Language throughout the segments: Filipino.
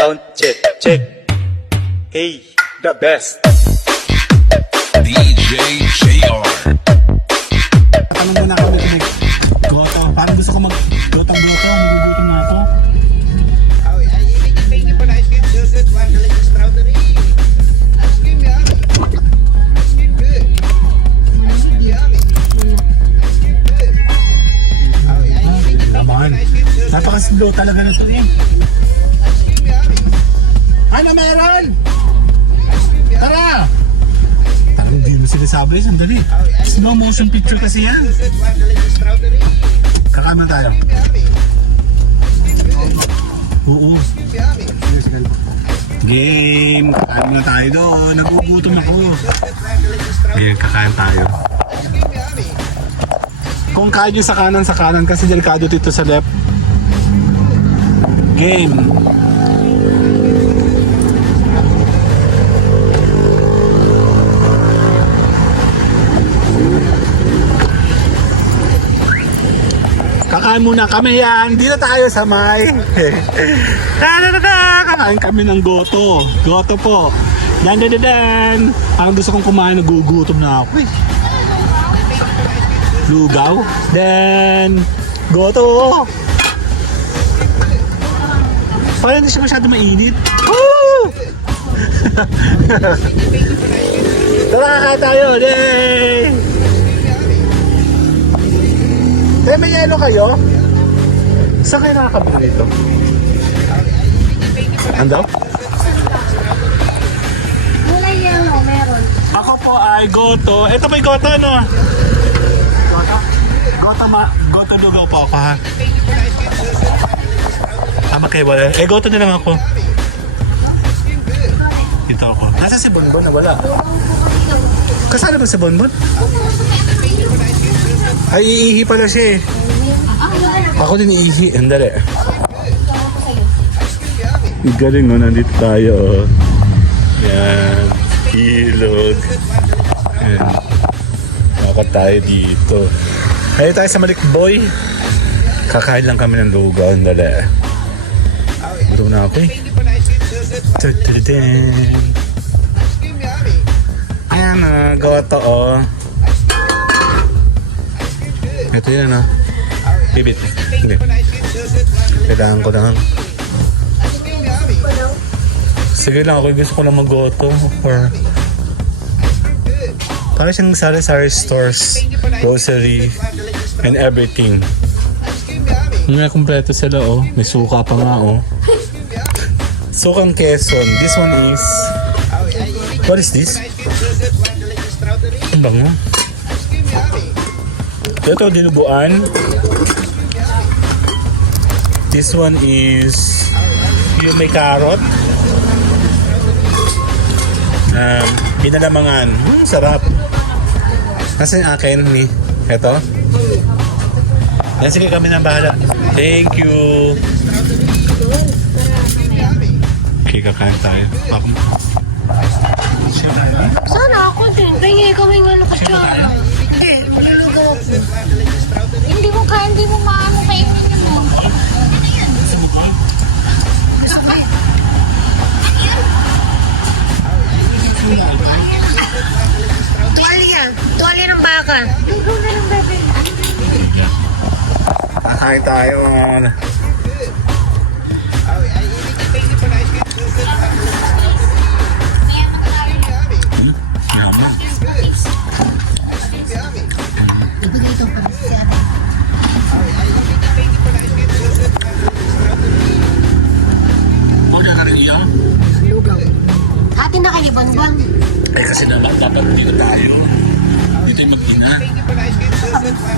Sound check, check. Hey, the best. DJ JR. Tanong muna kami kung may goto. Parang gusto ko mag-gotong-goto. Magugutom na ako. Laban. Napaka-slow talaga na ito eh. Ano meron? Tara! Parang hindi mo sinasabi. Sandali. Slow motion picture kasi yan. Kakaman tayo. Oo. Game. Kakain na tayo doon. Nagugutom ako. Ayan, kakain tayo. Kung kain nyo sa kanan kasi delikado dito sa left. Game. Kakain muna kami yan. Dito tayo sa may. Kakain kami ng goto. Goto po. Dan. Parang gusto kong kumain. Nagugutom na ako. Lugaw. Then, goto. Parang hindi siya masyado mainit. Woo! Tara, kakain tayo. Yay! Kaya may yelo kayo? Saan kayo nakakabili nito? Ano? Wala yelo, meron. Ako po ay goto. Ito may goto, ano? Goto lugaw po ako, ha? Tama kayo, wala. Goto na lang ako. Dito ako. Nasa si Bonbon na wala. Kasama ba si Bonbon? Ay, iihi pala siya eh. Ako din iihi. Andali. Galing no, nandito tayo. Oh. Yan. Ilog. Yan. Maka tayo dito. Ayun tayo sa Malikboy. Kakain lang kami ng lugaw. Andali. Gutom na ako eh. Ayan na. Goto oh. Ito yun ano. Bibit. Hindi. Kailangan ko lang. Sige lang ako. Gusto ko lang mag-goto. Or parang siyang sari-sari stores. Grocery. And everything. May kumpleto sila oh. May suka pa nga oh. Sukang Quezon. This one is... What is this? Ang bango. Ito, dinuguan. This one is yung may carrot. Binalamangan. Sarap. Nasaan yung akin? Ito. Yan, sige kami na bahala. Thank you. Okay, kakain tayo. Sana ako din. Tingin ikaw yung ano ka dyan. Malulugaw ako. Hindi mo kaya, hindi mo maano kainin mo. Tuwalya. Tuwalya ng baka. Tugaw na ng bebe. Kakain tayo mga... Lugaw. Atin na kayo, Bonbon. Eh kasi naman dapat dito tayo. Dito yung mag-ina.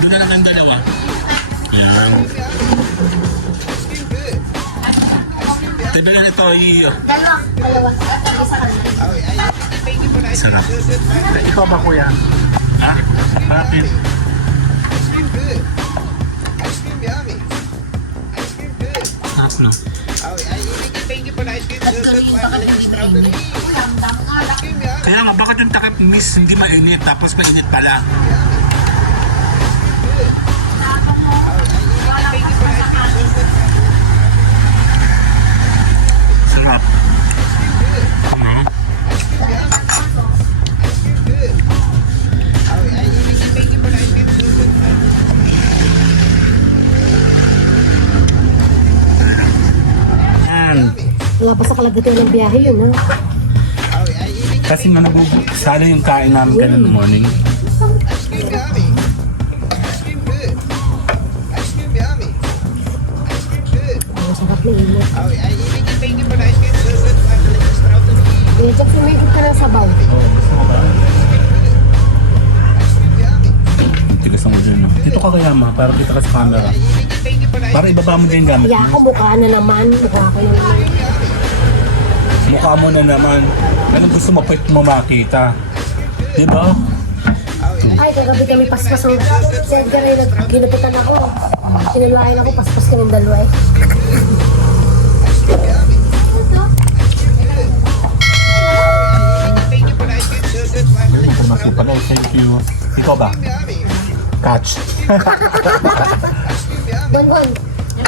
Doon na lang ang dalawa. Ayan. Tibi na ito Dalawa. Isa kami. sarap. Ikaw ba kuya? Ha? Bakit? Sarap no? Kaya nga, bakit yung takip miss hindi mainit tapos mainit pala? Sarap. Wala pa sa kalagatan ng biyahe yun, ha? Kasi nga salo yung kain namin kanina ng morning. Ang sarap na init. Check si May ka ng sabaw. Tigas ang dyan. Dito ka kaya ma, para kita ka sa camera. Para ibaba mo din yung gamit Kaya mo. ako mukha na naman. Mukha ko na naman. Mukha mo na naman. Ano gusto mo pwede mo makita? Diba? Ay, kagabi kami paspas ng si Edgar ay ginupitan ako. Sinulayan ako, paspas kami dalawa eh. Informasi pala. Thank you. Ikaw ba? Catch. Bon,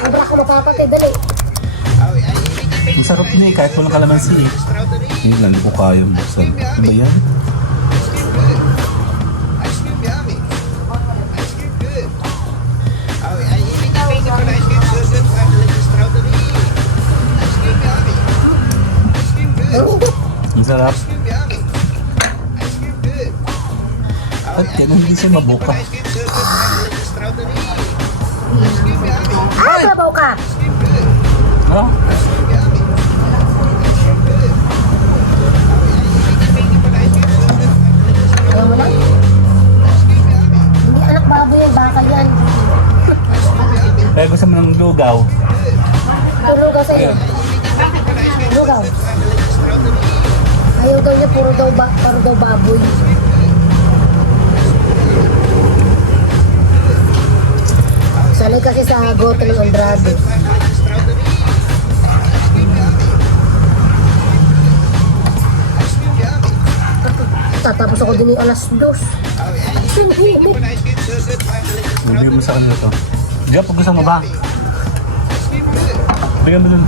wala ko mapapatid, dali. Ang sarap niya kahit walang kalamansi eh. Hindi lang, hindi ko kaya buksan. Ano ba yan? Ang sarap. At ganun hindi siya mabuka. Ah, trabaho ka! No? Ayaw mo na? Hindi anak baboy yan, baka yan. Kaya gusto mo ng lugaw. Lugaw sa'yo. Lugaw. Ayaw daw niya, puro daw baboy. Sanay kasi sa goto ng Andrade. Tatapos ako din yung alas 2. Hindi. Bigyan mo sa kanila to. Diyan, pag gusto mo ba? Bigyan mo dun.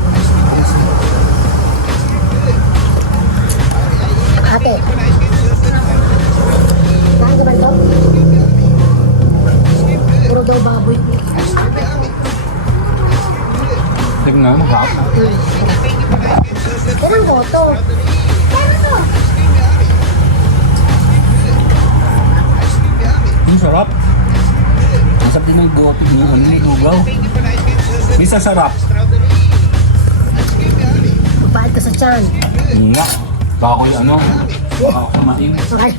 Ate. Saan ka ba ito? Puro daw baboy. Tignan, hap. Ilang goto? Ang sarap. Ang sarap din ng goto. Ano yung lugaw? May sasarap. Magpahit ka sa tiyan. Nga. Baka ko yung ano. Baka ko kumain. Okay.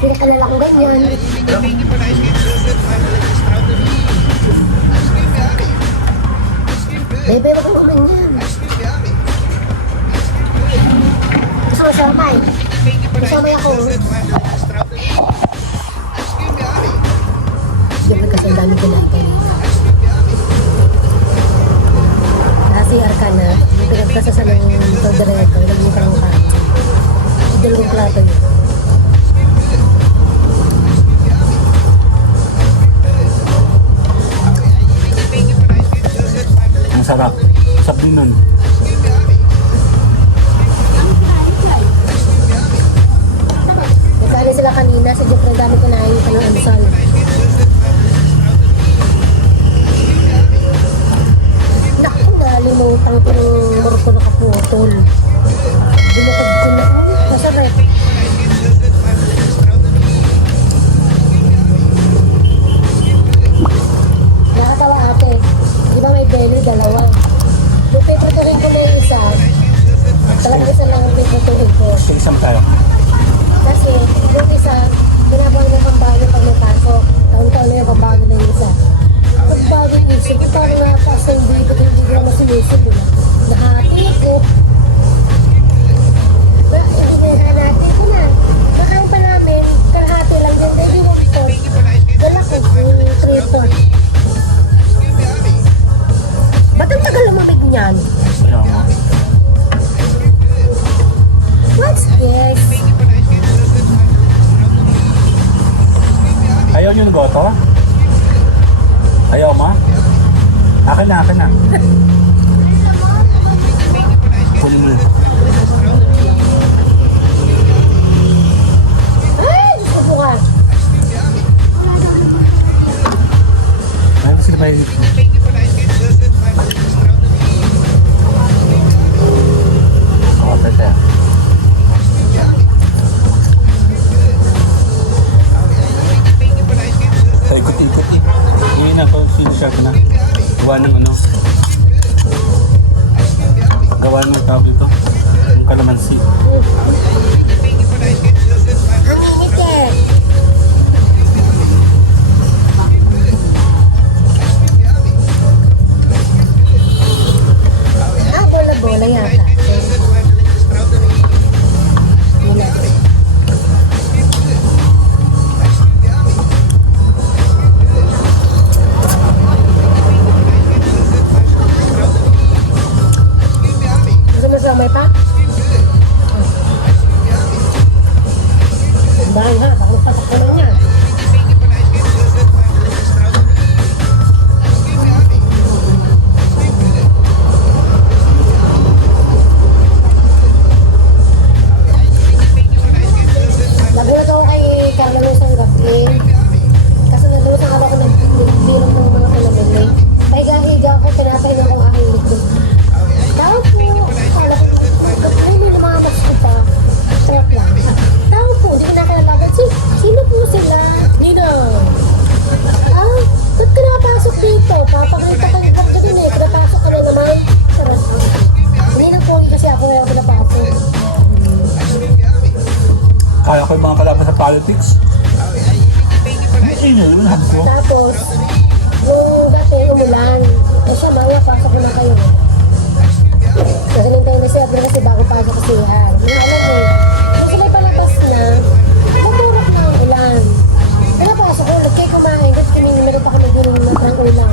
Hindi ka nalang ganyan. Bebe, wag kang kumanyan. Gusto mo samay? Samay ako. Siyempre kasi ang dami kinain. Kasi Arcana, pinagkasasa ng Tordereto, naging karang ka. Dalawang plato yun. Ang sarap. Sarap din nun. Nagkali sila kanina, si Jeffrey dami kinain pa ng almusal. Naku, nalimutan ko ng morko na kaputol. Binukod ko na, nasa rep. Nakatawa ate, di ba may belly, dalawa. Yung piprituhin ko na yung isa, talagang isa lang ang piprituhin ko. Isang tayo. Kasi yung isa, ginagawa ng pambago pag may pasok. Taon-taon na yung pambago ng isa. Pagbago yung isip, paano nataas na yung dito kung hindi ko naman sinisip. Nahati ko. Hanati ko na. Kakain pa namin, kalahati lang din. Dahil yung ito, wala ko yung 3/4. Ba't ang tagal lumamig niyan? Kaya nga. What's this? Ayaw nyo ng goto? Ayaw ma? Akin na, akin na. ng tawag dito. Yung kalamansi. Ang init eh. Bola yata. Bola. Gusto mo sa may pa? Dahil ha, baka magpatak ka lang yan. Nagulat ako kay Carla Luzang gabi. Kasi nalusan ako ng bilog ng mga kalamili. Pahiga-higa ako, pinapahinga ko ang aking likod. Tao po, akala ko, ay may lumakatas ko pa. Trap lang. Tao po, hindi ko nakalabagan. Sino po sila? Nino. Ah, ba't ka napasok dito? Papakita ka yung bakit yun eh. Pinapasok ka na naman. Sarap. Hindi na po kasi ako kaya pinapasok. Kaya ko yung mga kalaban sa politics. Hindi yun, hab ko. Tapos, nung dati umulan, eh siya, maya, pasok ko na kayo. Kasi nintay na siya, kasi bago pasok kasi yan. Mga alam mo, kung sila palabas na, bumurok na ang ulan. Pinapasok ko, nagkay kumain, kasi meron pa kami din ng ulam.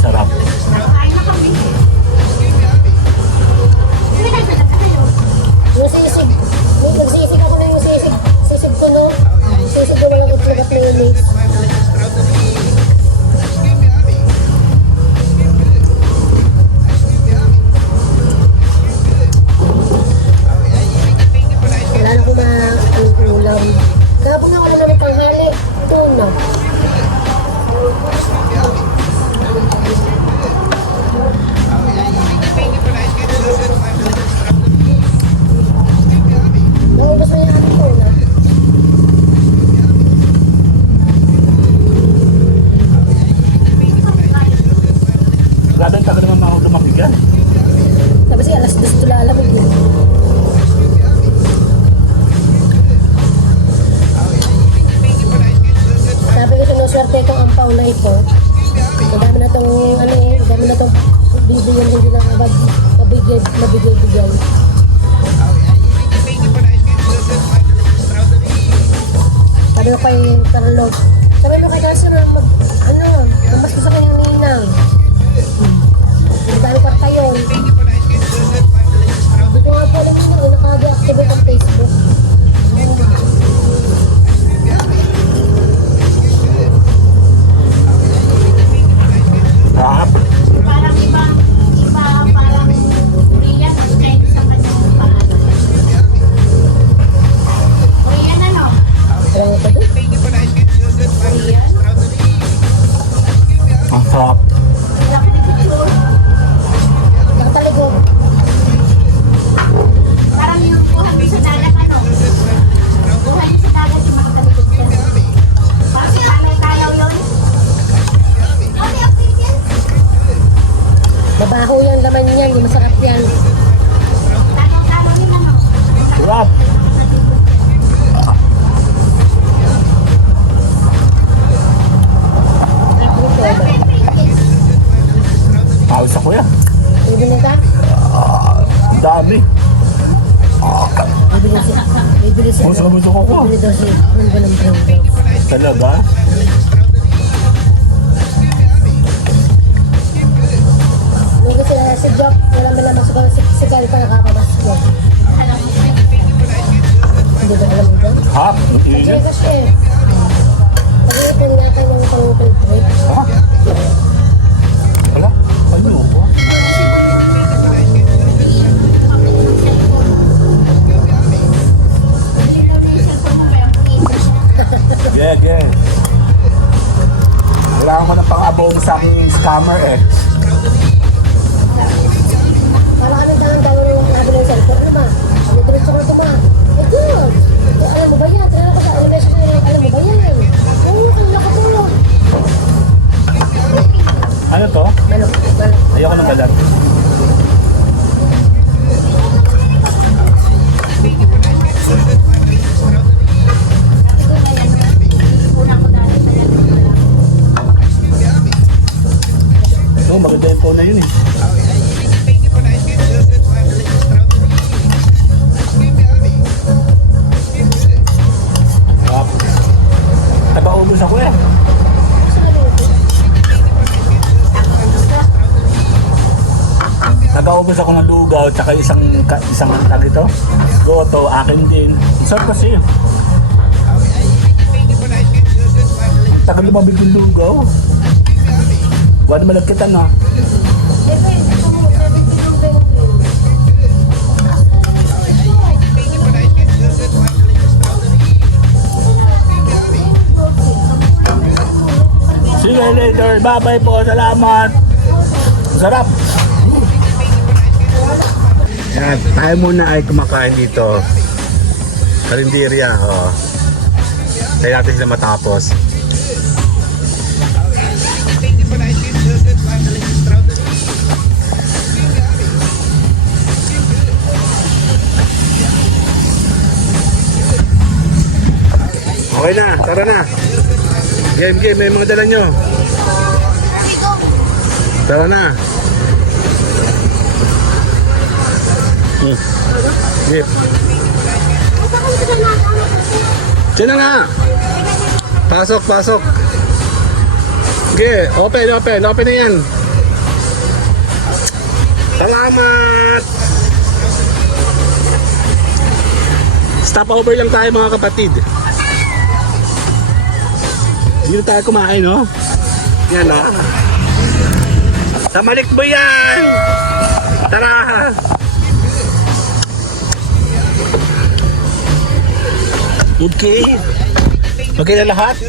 Sarap. Yung sisig, nagsisig ako na yung sisig ko no. Sisig ko walang utlagat na yun eh. Wala na akong ulam. Kapag nga wala na rin panghali, tuna. Naubos na yung aking tuna. Grabe, ang tagal naman ako lumapig yan. Tapos alas 2 tula alam mo. Sabi ko sinuswerte itong ampaw na ito. Madami na itong ano eh, madami na itong bibigyan hindi lang mabigay-bigay. Sabi ko kay Carlo, sabi ko kay Nasir, mas gusto ko yung ninang. Magkano pa kayo? Hindi ko nga po alam yun, naka-deactivate ang Facebook. Sarap. Parang iba, parang Korean, kahit sa kanyang pangalan. Korean ano? Alam mo pa doon? Korean? Ang sarap. Laki na picture. Nakataligog. Parang yung buhat din sa dagat ano? Buhat din sa dagat yung makatalikod ka. Parang tayo yun. Ano yung opinion? Mabaho yan laman yan, yung masarap yan. Talo yun ano? Sarap. Pawis ako yan. Bibili ka? Ang dami. Bibili siya. Gusto ko ko. Bibili daw siya. Ano ba ng brown? Talaga? Nung kasi si Jock, wala mo lang masukal, si Kali pa nakapamasko. Hindi ba alam mo doon? Ha? Init? Hindi ko siya eh. Pag-iipon nga kayo ng pang-filtrate. Ha? Wala? Ano ko? Yeah. Kailangan ko ng pang-abong sa aking scammer eh. Para ano dahan daw ng labi ng cellphone, ano ma? Diretso ko ito ma. Eh good! Alam mo ba yan? Tinanong ko sa elevation ko alam mo ba yan? Oo, kung nakatulog. to? Balok, balok. Ayoko ng balat. Oo, maganda yung phone na yun eh. Sarap. Taga-ubos ako eh. Nag-aubos ako ng lugaw tsaka isang tag ito. Goto, akin din. Sarap kasi. Tagal lumabig yung lugaw. Wala naman nagkita na. See you later. Bye-bye po. Salamat. Sarap. Yan, tayo muna ay kumakain dito. Karinderya, oh. Tayo natin sila matapos. Okay na, tara na. Game, may mga dala nyo. Tara na. Yep. Diyan na nga. Pasok. Okay, open na yan. Salamat. Stop over lang tayo mga kapatid. Dito tayo kumain, no? Yan, no? Tamalik mo yan! Tara! Okay. Okay na lahat?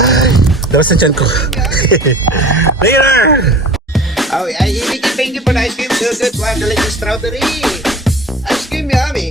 Ay, labas na dyan ko. Later! Oh, I thank you for the ice cream. So good. Wow, delicious strawberry. Ice cream, yummy.